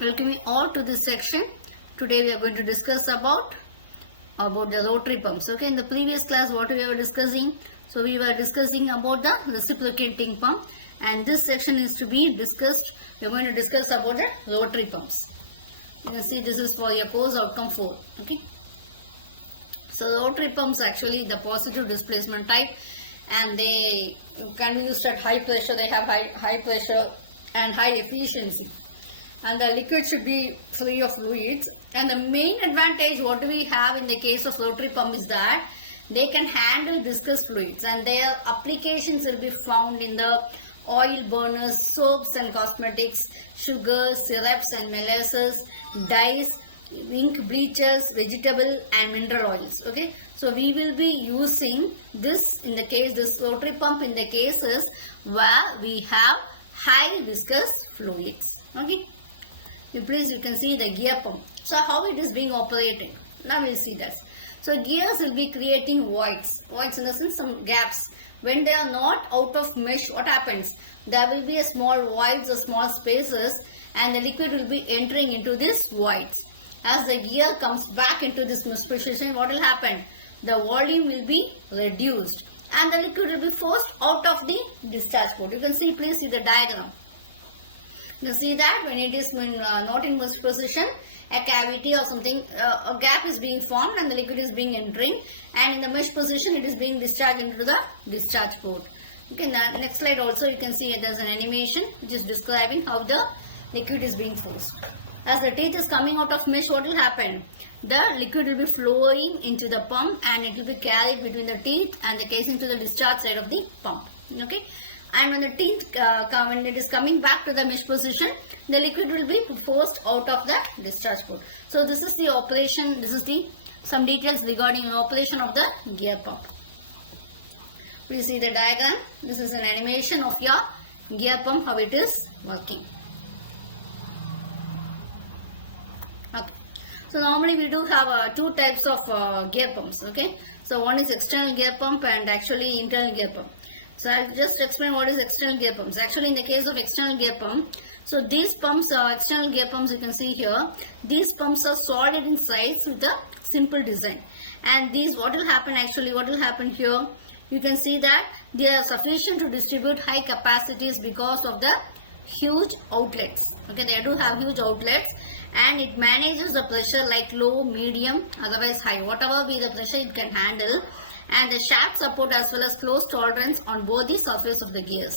Welcome you all to this section. Today we are going to discuss about the rotary pumps. Okay, in the previous class what we were discussing? So we were discussing about the reciprocating pump, and this section is to be discussed. We are going to discuss about the rotary pumps. You can see this is for your course outcome 4. Okay. So rotary pumps actually the positive displacement type, and they can be used at high pressure. They have high pressure and high efficiency, and the liquid should be free of fluids. And the main advantage what we have in the case of rotary pump is that they can handle viscous fluids, and their applications will be found in the oil burners, soaps and cosmetics, sugars, syrups and molasses, dyes, ink, bleachers, vegetable and mineral oils. Okay, so we will be using this in the case, this rotary pump in the cases where we have high viscous fluids. Okay, please you can see the gear pump. So how it is being operated, now we'll see that. So gears will be creating voids in the sense some gaps. When they are not out of mesh, what happens? There will be a small voids or small spaces, and the liquid will be entering into these voids. As the gear comes back into this mesh position, what will happen? The volume will be reduced and the liquid will be forced out of the discharge port. You can see, please see the diagram. You see that when it is not in mesh position, a cavity or something, a gap is being formed and the liquid is being entering, and in the mesh position it is being discharged into the discharge port. Okay, the next slide also you can see there is an animation which is describing how the liquid is being forced. As the teeth is coming out of mesh, what will happen? The liquid will be flowing into the pump and it will be carried between the teeth and the casing to the discharge side of the pump. Okay, and when the teeth when it is coming back to the mesh position, the liquid will be forced out of the discharge port. So this is the operation. This is the some details regarding the operation of the gear pump. Please see the diagram. This is an animation of your gear pump, how it is working. Okay. So normally we do have two types of gear pumps. Okay. So one is external gear pump and actually internal gear pump. So I'll just explain what is external gear pumps. Actually in the case of external gear pump, so these pumps are external gear pumps, you can see here. These pumps are solid in size with a simple design. And these, what will happen actually, what will happen here, you can see that they are sufficient to distribute high capacities because of the huge outlets. Okay, they do have huge outlets, and it manages the pressure like low, medium, otherwise high. Whatever be the pressure it can handle, and the shaft support as well as close tolerance on both the surface of the gears.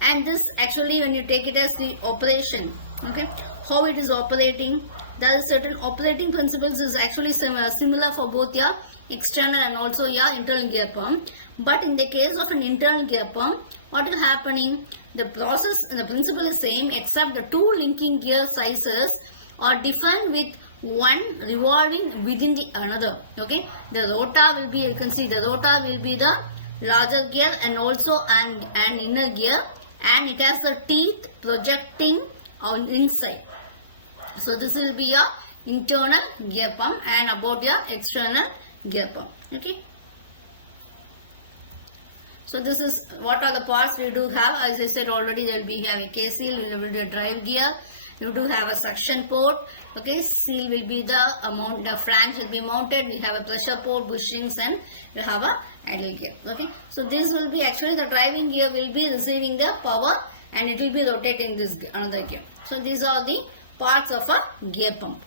And this actually when you take it as the operation, okay, how it is operating, there is certain operating principles is actually similar for both your external and also your internal gear pump. But in the case of an internal gear pump, what is happening? The process and the principle is same, except the two linking gear sizes are different, with one revolving within the another. Okay, the rotor will be, you can see the rotor will be the larger gear and also an inner gear, and it has the teeth projecting on inside. So this will be your internal gear pump, and about your external gear pump. Okay, so this is what are the parts we do have. As I said already, there will be have a K seal, we will do a drive gear, you do have a suction port. Okay, seal will be the amount, the flange will be mounted, we have a pressure port, bushings, and you have a idle gear. Okay, so this will be actually the driving gear will be receiving the power and it will be rotating this another gear. So these are the parts of a gear pump.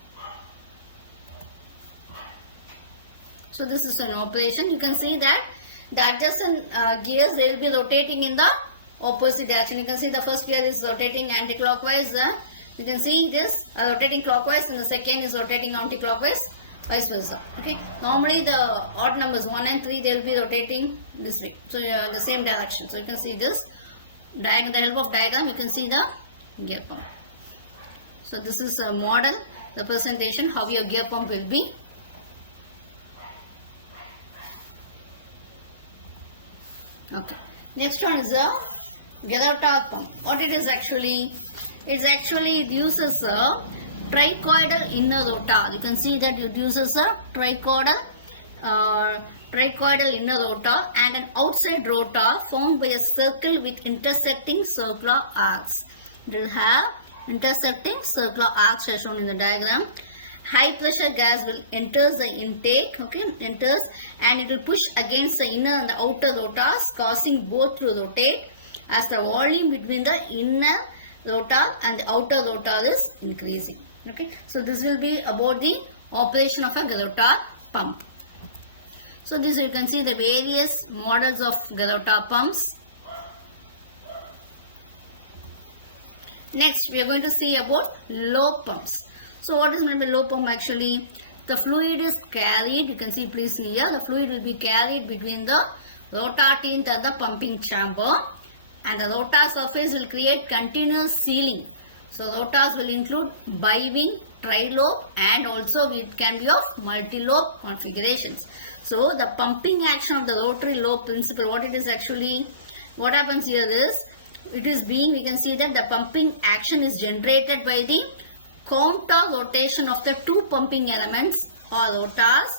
So this is an operation. You can see that the adjacent gears, they will be rotating in the opposite direction. You can see the first gear is rotating anti-clockwise. You can see this rotating clockwise, and the second is rotating anti-clockwise, vice versa. Okay, normally the odd numbers 1 and 3 they will be rotating this way, so the same direction. So you can see this diagram, the help of diagram you can see the gear pump. So this is a model representation how your gear pump will be. Okay, next one is a Garrotta pump. What it is actually? It's actually, it uses a tricoidal inner rotor. You can see that it uses a tricoidal inner rotor and an outside rotor formed by a circle with intersecting circular arcs. It will have intersecting circular arcs as shown in the diagram. High pressure gas will enters the intake, okay, enters, and it will push against the inner and the outer rotors, causing both to rotate as the volume between the inner rotor and the outer rotor is increasing. Okay, so this will be about the operation of a Garotar pump. So this you can see the various models of Garotar pumps. Next we are going to see about low pumps. So what is meant by low pump actually? The fluid is carried, you can see please see here, the fluid will be carried between the rotor teeth and the pumping chamber, and the rotor surface will create continuous sealing. So rotors will include biving, tri-lobe, and also it can be of multi-lobe configurations. So the pumping action of the rotary lobe principle, what it is actually, what happens here is, it is being, we can see that the pumping action is generated by the counter rotation of the two pumping elements or rotors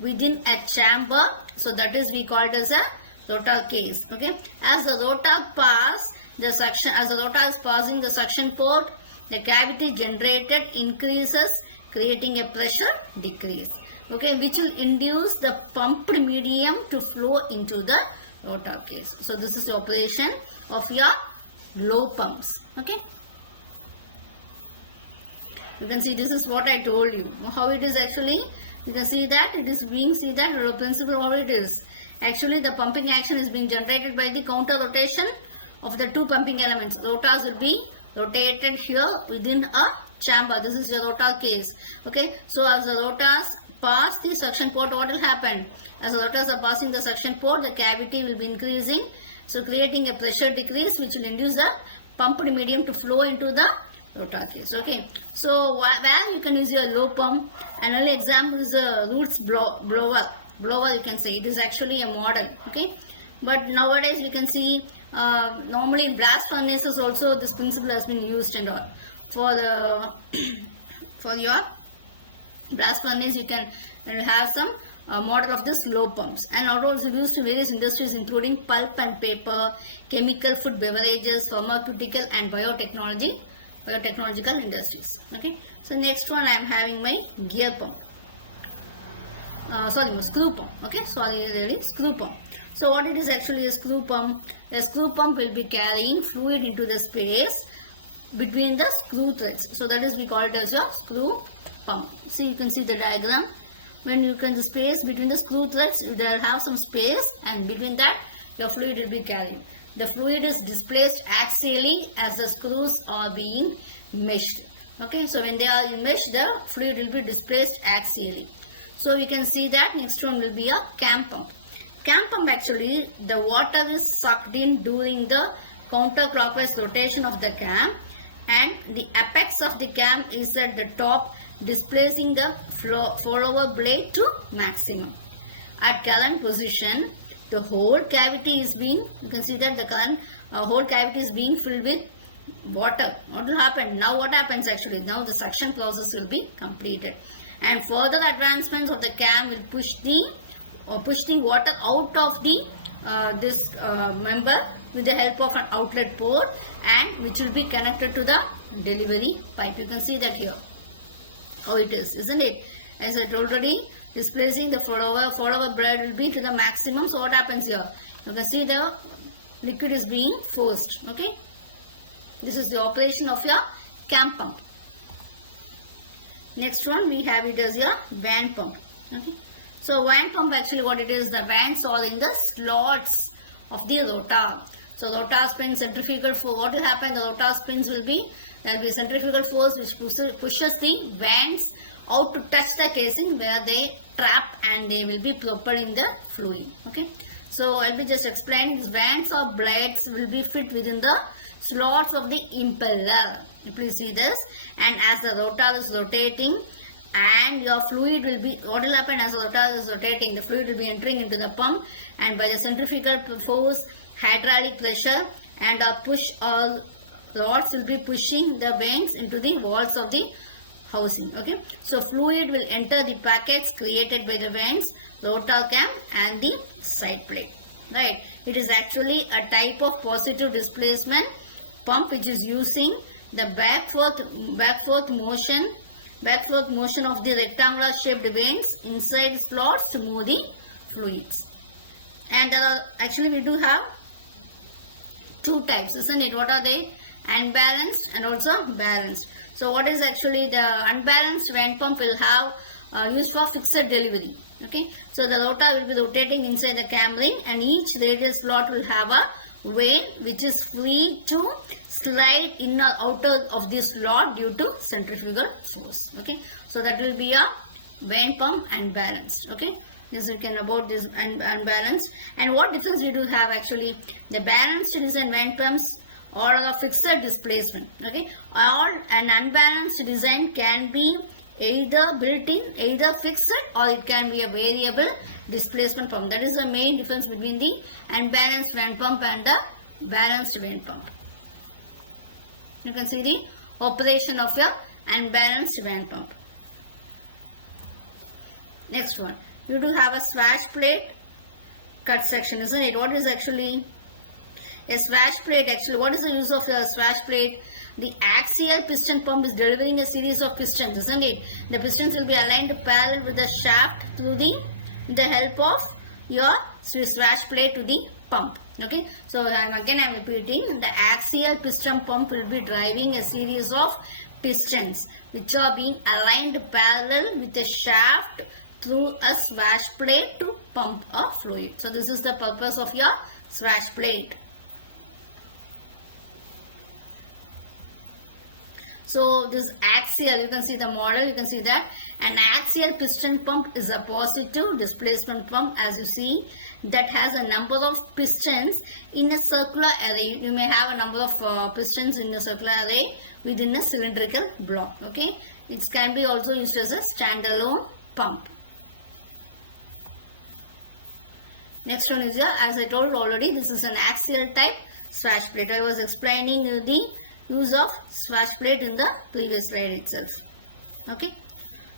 within a chamber. So that is we call it as a rotor case. Okay, as the rotor pass the suction, as the rotor is passing the suction port, the cavity generated increases, creating a pressure decrease. Okay, which will induce the pumped medium to flow into the rotor case. So this is the operation of your low pumps. Okay, you can see this is what I told you. How it is actually, you can see that it is being, see that the principle how it is. Actually the pumping action is being generated by the counter rotation of the two pumping elements. Rotors will be rotated here within a chamber. This is your rotor case. Okay, so as the rotors pass the suction port, what will happen? As the rotors are passing the suction port, the cavity will be increasing, so creating a pressure decrease which will induce the pumped medium to flow into the rotor case. Okay, so where you can use your low pump, an early example is a roots blower you can say. It is actually a model. Okay, but nowadays you can see normally in blast furnaces also this principle has been used and all. For the for your blast furnace you can have some model of this low pumps, and also used in various industries including pulp and paper, chemical, food, beverages, pharmaceutical and biotechnological industries. Okay, so next one I am having my gear pump. Screw pump. Okay, screw pump. So what it is actually a screw pump? A screw pump will be carrying fluid into the space between the screw threads. So that is we call it as a screw pump. See, you can see the diagram. When you can the space between the screw threads, you will have some space, and between that your fluid will be carried. The fluid is displaced axially as the screws are being meshed. Okay, so when they are meshed, the fluid will be displaced axially. So we can see that next one will be a cam pump. Cam pump actually the water is sucked in during the counterclockwise rotation of the cam, and the apex of the cam is at the top, displacing the follower blade to maximum. At current position, the whole cavity is being, you can see that the current whole cavity is being filled with water. What will happen? Now what happens actually? Now the suction process will be completed, and further advancements of the cam will push the water out of the this member with the help of an outlet port, and which will be connected to the delivery pipe. You can see that here how it is, isn't it? As I told already, displacing the follower blade will be to the maximum. So what happens here? You can see the liquid is being forced. Okay, this is the operation of your cam pump. Next one we have it as your van pump. Okay, so van pump actually what it is, the vans are in the slots of the rotor. So rotor spin, centrifugal force, what will happen? The rotor spins will be, there will be centrifugal force which pushes the vans out to touch the casing where they trap, and they will be propelled in the fluid. Okay, so I will be just explaining. These vans or blades will be fit within the slots of the impeller. You please see this, and as the rotor is rotating, and your fluid will be, what will happen as the rotor is rotating, the fluid will be entering into the pump, and by the centrifugal force, hydraulic pressure, and a push, all rods will be pushing the vanes into the walls of the housing. Okay, so fluid will enter the packets created by the vanes, rotor cam and the side plate. Right, it is actually a type of positive displacement pump which is using the back-forth motion of the rectangular shaped vanes inside slots to move the fluids. And actually we do have two types, isn't it? What are they? Unbalanced and also balanced. So what is actually the unbalanced vane pump will have used for fixed delivery. Okay, so the rotor will be rotating inside the cam ring, and each radial slot will have a vane which is free to slide in or out of this slot due to centrifugal force. Okay, so that will be a vane pump unbalanced. Okay, this we can about this unbalanced. And what difference we do have actually? The balanced design vane pumps or a fixed displacement. Okay, or an unbalanced design can be either built-in, either fixed, or it can be a variable displacement pump. That is the main difference between the unbalanced vane pump and the balanced vane pump. You can see the operation of your unbalanced vane pump. Next one, you do have a swash plate cut section, isn't it? What is actually a swash plate? Actually, what is the use of a swash plate? The axial piston pump is delivering a series of pistons, isn't it? The pistons will be aligned parallel with the shaft through the help of your swash plate to the pump. Okay, so I'm repeating, the axial piston pump will be driving a series of pistons which are being aligned parallel with the shaft through a swash plate to pump a fluid. So this is the purpose of your swash plate. So this axial, you can see the model, you can see that an axial piston pump is a positive displacement pump, as you see, that has a number of pistons in a circular array. You may have a number of pistons in a circular array within a cylindrical block. Okay, it can be also used as a standalone pump. Next one is here, as I told already, this is an axial type swash plate. I was explaining the use of swash plate in the previous slide itself. Okay,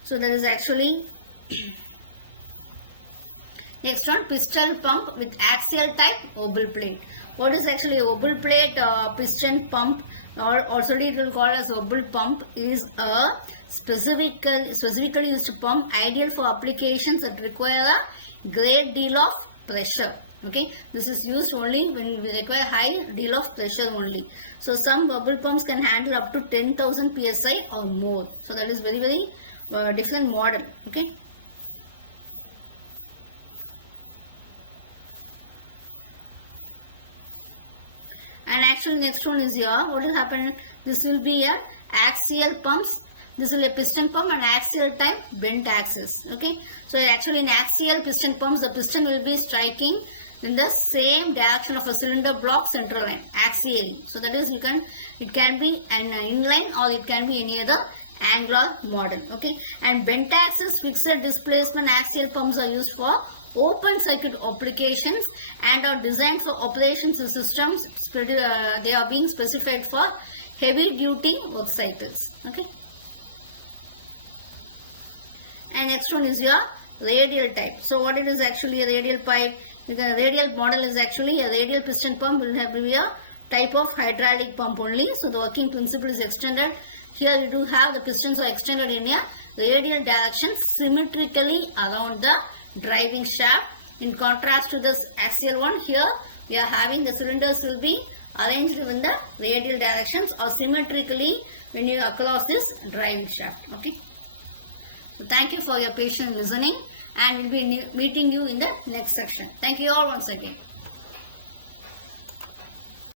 so there is actually next one, piston pump with axial type oval plate. What is actually oval plate piston pump, or also it will call as oval pump, is a specifically used pump ideal for applications that require a great deal of pressure. Okay, this is used only when we require high deal of pressure only. So some bubble pumps can handle up to 10,000 psi or more. So that is very different model. Okay. And actually next one is here. What will happen? This will be a axial pumps. This will be a piston pump and axial type bent axis. Okay. So actually in axial piston pumps, the piston will be striking in the same direction of a cylinder block central line axially. So that is, it can be an inline or it can be any other angular model. Okay, and bent axis fixed displacement axial pumps are used for open circuit applications and are designed for operations systems. They are being specified for heavy duty work cycles. Okay, and next one is your radial type. So what it is actually a radial pipe? The radial model is actually a radial piston pump will have be a type of hydraulic pump only. So the working principle is extended. Here you do have the pistons are extended in a radial direction symmetrically around the driving shaft. In contrast to this axial one, here we are having the cylinders will be arranged in the radial directions or symmetrically when you across this driving shaft. Okay. So thank you for your patient listening, and we'll be meeting you in the next section. Thank you all once again.